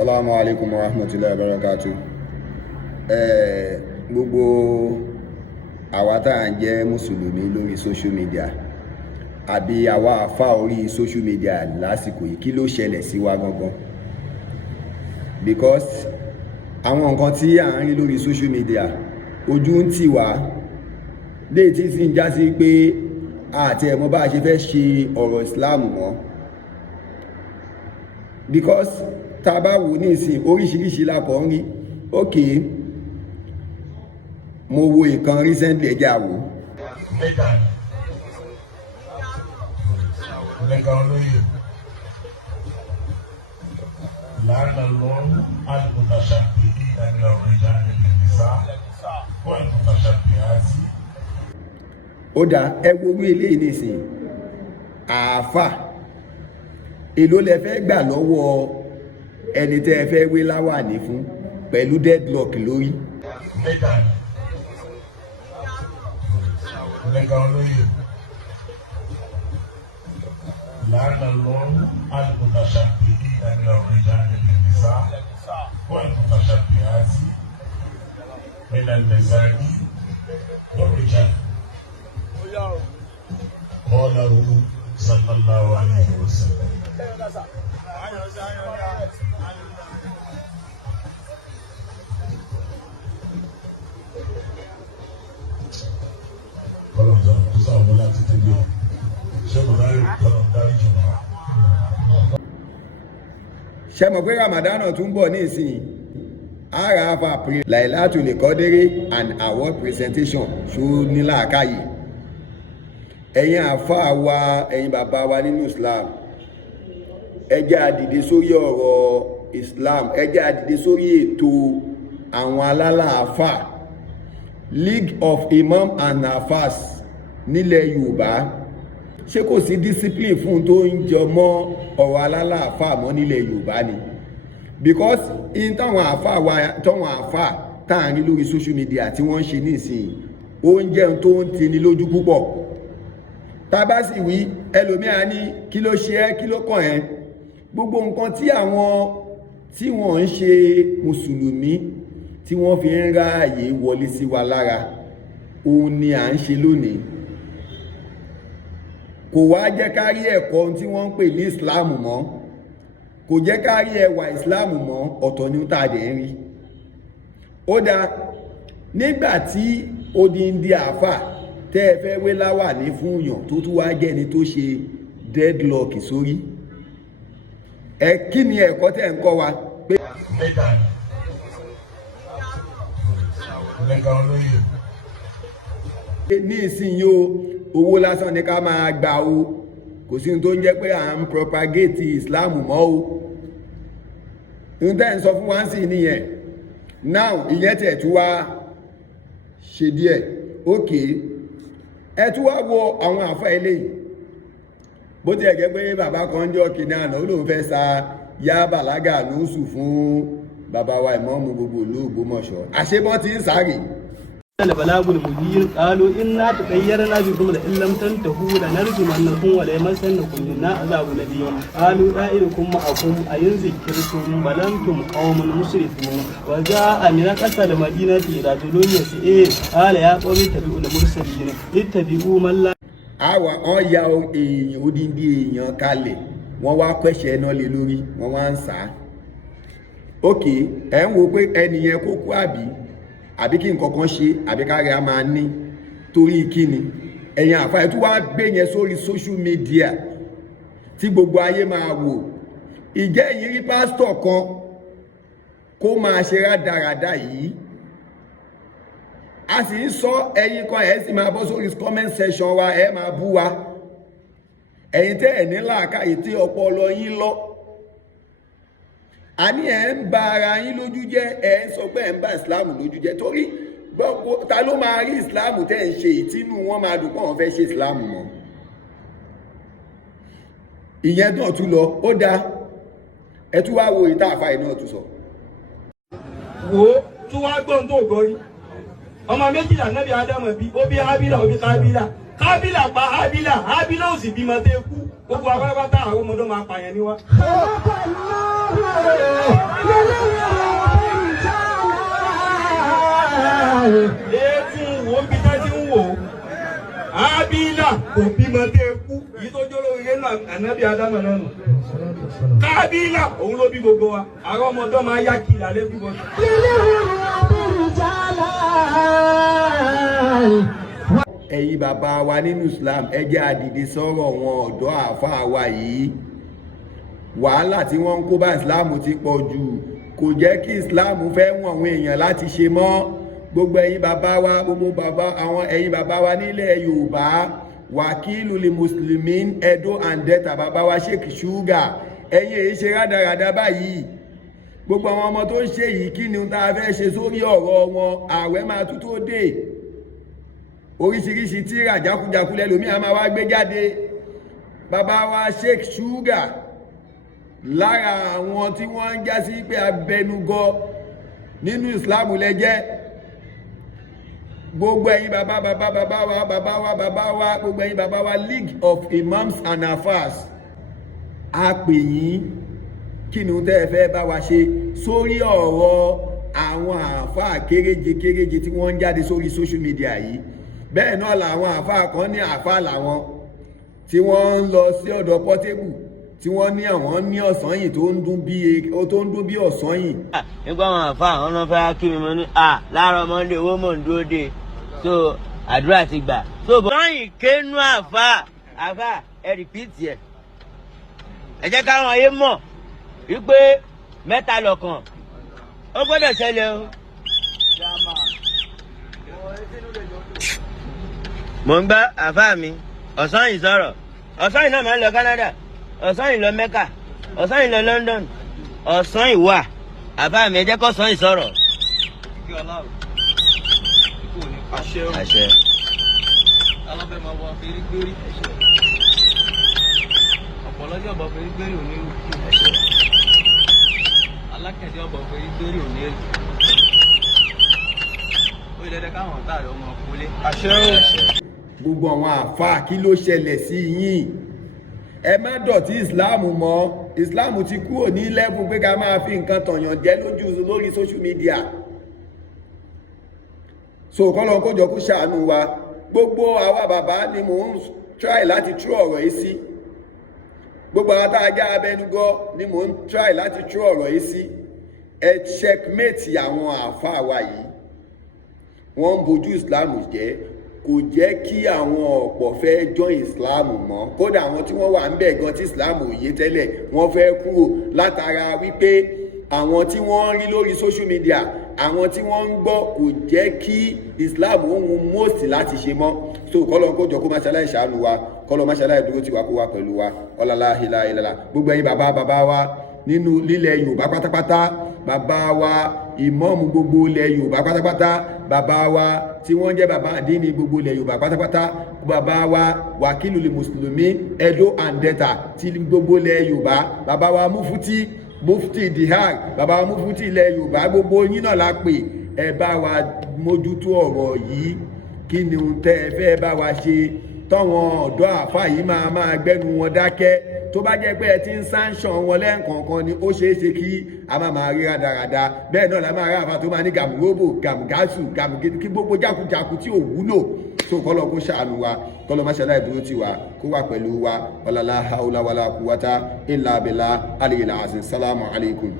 Assalamu alaikum wa rahmatullahi wa barakatuh. Gbogbo àwa tá à ń jẹ́ mùsùlùmí lórí social media àbí àwa àfà orí social media lásìkò yìí, kí ló ṣẹlẹ̀ sí wa gangan? Because àwọn nǹkan tí à ń rí lórí social media ojú ń tì wá léè tí sì ń já sí pé àti ẹ̀mọ́ bá a ṣe fẹ́ ṣe ọ̀rọ̀ Islam mọ́. Because tá a bá wò ní ìsìn oríṣiríṣi lápọ̀ ń rí. Okay, mo wo ìkan recently ẹjẹ́ àwò. Ó dá ẹgbogbo ilé ìnísìn àáfà èló lẹ fẹ́ gbà lọ́wọ́ ẹni tẹ́ ẹ fẹ́ wé láwàní fún pẹ̀lú deadlock lórí. Ṣé mọ̀ pé Ramadan tún bọ̀ ní ìsìn ara Alfa pray Lailatul Qadri and award presentation ṣó ní làákàyè. Ẹ̀yin àfà wa, ẹ̀yin bàbá wa nínú Islam, ẹ jẹ́ á dìde sórí ọ̀rọ̀ Islam, ẹ jẹ́ á dìde sórí ètò àwọn alálàáfà League of Imam and Afas nílẹ̀ Yorùbá. Ṣé kò sí discipline fún tó ń jọ mọ́ ọ̀rọ̀ alálàáfà mọ́ nílẹ̀ Yorùbá ni? Because in táwọn àfà wa táwọn àfà táàrin lórí social media tí wọ́n ń ṣe nísìnyí oúnjẹ tó ń tini lójú púpọ̀. Tá bá sì wí ẹlòmíà ní kí ló ṣe ẹ́, kí ló kàn ẹ́? Gbogbo nǹkan tí àwọn tí wọ́n ń ṣe mùsùlùmí tí wọ́n fi ń ráàyè wọlé sí wa lára òun ni à ń ṣe lónìí. Kò wá jẹ́ ká rí ẹ̀kọ́ tí wọ́n ń pè ní Islam mọ́, kò jẹ́ ká rí ẹwà Islam mọ́, ọ̀tọ̀ ni tá a dẹ̀ ń rí. Ó dáa, nígbà tí odindi àfà tẹ́ ẹ fẹ́ wé láwàní fún yàn tó tún wá jẹ́ ni tó ṣe deadlock sórí, kí ni ẹ̀kọ́ tẹ́ ń kọ́ wa? Pé ní ìsinyìí owó lásán ni ká máa gbà o, kò sí ohun tó ń jẹ́ pé à ń propagate Islam mọ́ o. Ohun tẹ́ ń sọ fún wa sí nìyẹn. Now ìyẹn tẹ̀ tún wá ṣe díẹ̀. Okay, ẹ tún wá wo àwọn àfà eléyìí. Bó ti ẹ̀gẹ́ pé bàbá kan jọ kìíní àná ó lóun fẹ́ sa yá bàlágà lóṣù fún bàbá wa ìmáàmù gbogbo ìlú Ògbómọ̀ṣọ́. Àṣebọ́n ti ń sáré. البلاغ المبين قالوا إنا تطيرنا بكم لئن لم تنتهوا لنرجمنكم وليمسنكم منا عذاب أليم قالوا طائركم معكم أئن ذكرتم بل أنتم قوم مسرفون وجاء من أقصى المدينة رجل يسعى قال يا قوم اتبعوا المرسلين اتبعوا من لا. Àwa on ya èèyàn odindi èèyàn kalẹ̀ wọ́n wá kwẹ́sẹ̀ náà lé lórí wọ́n wá ń sá. Okay, ẹ̀ ń wo pé ẹnìyẹn kó kú àbí kí nǹkan kan ṣe àbí kárí a máa ní torí kíni? Ẹ̀yin àfà ẹ̀ tún wá gbé yẹn sórí social media tí gbogbo ayé máa wò. Ìjẹ́ èyí rí pásítọ̀ kan kó máa ṣe rádaràda yìí, a sì ń sọ ẹ̀yin kan ẹ̀ sì máa bọ́ sórí comment section wa, ẹ̀ máa bú wa. Ẹ̀yin tẹ́ ẹ̀ ní làákàyè tí ọpọlọ yín lọ, àní ẹ̀ ń ba ara yín lójú jẹ́, ẹ̀ ń sọ pé ẹ̀ ń ba Islam lójú jẹ́. Torí ta ló máa rí Islam tẹ́ ń ṣe ìtínú wọn máa dùn pé wọ́n fẹ́ ṣe Islam mọ́? Ìyẹn náà tún lọ, ó dáa, ẹ tún wá wo ìta àfà iná tún sọ. Wo tún wá gbọ́n tó gbọ́rí ọmọ méjìlá nábì Ádámù bí ó bí Hábílà ó bí Kábílà. Kábílà pa Hábílà ò sì bímọ tẹ́ kú. Gbogbo apárápátá àwọn ọmọdé máa pààyàn ní wá. Létún wo bí tá ti ń wò. Ábílà kò bímọ dé kú. Èyí tó jóló rere náà ànábì Ádámù náà nù. Kábílà òun ló bí gbogbo wa. Àwọn ọmọdé máa yá kìlà lébí bọ́. Ẹ̀yin bàbá wa nínú Islam ẹ jẹ́ a dìde sọ̀rọ̀ wọn ọ̀dọ́ àáfàá wa yìí. Wàhálà tí wọ́n ń kó bá Islam ti pọ̀ jù, kò jẹ́ kí Islam fẹ́ wọ̀n àwọn èèyàn láti ṣe mọ́. Gbogbo ẹ̀yin bàbá wa, gbogbo bàbá àwọn ẹ̀yin bàbá wa nílẹ̀ Yorùbá, wàkílù lè mùsùlùmí Edo and Delta, bàbá wa Sheikh Sugar, ẹ̀yin èyí ṣe rádaràda báyìí. Gbogbo àwọn ọmọ tó ń ṣe yìí, kí ni tá a fẹ́ ṣe sórí ọ̀rọ̀ wọn? Ààwẹ̀ máa tún tó dé, oríṣiríṣi tíra jákujàku lẹ́lòmí a máa wá gbé jáde. Bàbá wa Sheikh Sugar lára àwọn tí wọ́n ń já sí pé abẹnugọ nínú Islam lẹ́jẹ́. Gbogbo ẹ̀yin bàbá wa gbogbo ẹ̀yin bàbá wa League of Imams and Alfas, a pè yín, kí ni tẹ́ ẹ fẹ́ bá wa ṣe sórí ọ̀rọ̀ àwọn àáfàá kéréje tí wọ́n ń jáde sórí social media yìí? Bẹ́ẹ̀ náà làwọn àáfàá kan ní àáfàá làwọn tí wọ́n ń lọ sí ọ̀dọ̀ Portable tí wọ́n ní àwọn ní ọ̀sán yìí tó ń dún bí ọ̀sán yìí. Nígbà wọn àáfàá àwọn náà fẹ́ kí mi mọ́ ní láàárọ̀ Monday owó mọ̀ ń dúró dé, so àdúrà ti gbà. So bọ́yìn kéénú àáfàá ẹ rìpíìtì ẹ̀, ẹ jẹ́ káwọn ayé mọ̀ wípé mẹ́ta lọ́kàn ó gbọ́dọ̀ ṣẹlẹ̀ o. Mo ń gbọ́ àáfàá mi ọ̀sán yìí sọ̀rọ̀, ọ̀sán yìí náà máa ń lọ Canada, ọ̀sán yìí lọ Mecca, ọ̀sán yìí lọ London, ọ̀sán yìí wà. Àáfàá mi ẹ jẹ́ kọ́sán yìí sọ̀rọ̀. Àṣẹ. Alọ́fẹ́ máa wọ fèrè gbérí. Ọ̀pọ̀lọ́jọ́ ọ̀bọ̀ fèrè gbérí ò ní rú. Alákẹ̀dẹ́ ọ̀bọ̀ fèrè gbérí ò ní rú. Ó yẹ dẹ́dẹ́ káwọn ọ̀tá rẹ̀ ọmọ kúlé. Àṣẹ o. Gbogbo àwọn àáfàá kí ló ṣẹlẹ̀ sí yín? Ẹ má dọ̀tí Islam mọ́. Islam ti kúrò ní lẹ́bù pé ká máa fi nǹkan tọ̀yàn jẹ lórí social media. So kọ́lọ̀ kójọ kó ṣàánú wa. Gbogbo àwa bàbá ni mò ń try láti tú ọ̀rọ̀ yìí sí. Gbogbo àwọn tá a já abẹnugọ́ ni mò ń try láti tú ọ̀rọ̀ yìí sí. Ẹ checkmate àwọn àáfàá wa yìí. Wọ́n ń bojú Islam jẹ́, kò jẹ́ kí àwọn ọ̀pọ̀ fẹ́ join Islam mọ́. Kódà àwọn tí wọ́n wà ń bẹ̀ gan tí Islam ò yé tẹ́lẹ̀, wọ́n fẹ́ kúrò látara wípé àwọn tí wọ́n ń rí lórí social media, àwọn tí wọ́n ń gbọ́, kò jẹ́ kí Islam ohun most láti ṣe mọ́. So kọ́lọ̀ kó jọ kó má ṣaláì ṣàánú wa, kọ́lọ̀ má ṣaláì dúró tiwa kó wá pẹ̀lú wa. Ọlọ́lá ilá ilá. Gbogbo ẹ̀yin bàbá wa nínú lílẹ̀ Yorùbá pátápátá, bàbá wa ìmáàmù gbogbo ilẹ̀ Yorùbá pátápátá, bàbá wa tí wọ́n jẹ́ bàbá àdínì gbogbo ilẹ̀ Yorùbá pátápátá, bàbá wa wàkílù lè mùsùlùmí Edo and Delta ti gbogbo ilẹ̀ Yorùbá, bàbá wa mufti dihar, bàbá wa mufti ilẹ̀ Yorùbá, gbogbo yín náà la pè. Ẹ bá wa mójútó ọ̀rọ̀ yìí, kí ni tẹ́ ẹ fẹ́ bá wa ṣe tọ́wọn ọ̀dọ́ àfáà yìí máa gbẹ́nu wọn dákẹ́. Tó bá jẹ́ pé ẹ ti ń sáńṣàn wọn lẹ́ẹ̀kọ̀ọ̀kan ni ó ṣeé ṣe kí a máa rí rádaràda. Bẹ́ẹ̀ náà la máa rí àfáà tó máa ní gàmúróbò, gàmùgásù, kí gbogbo jákujàku tí ò wúlò. So kọ́lọ̀ kó ṣàánú wa, kọ́lọ̀ má ṣàlàyé dúró tì wá, kó wà pẹ̀lú wa. Wàlálà haúlá wàlá kúwátá ìllà bíllà aliyyil azim. Salamu alaykum.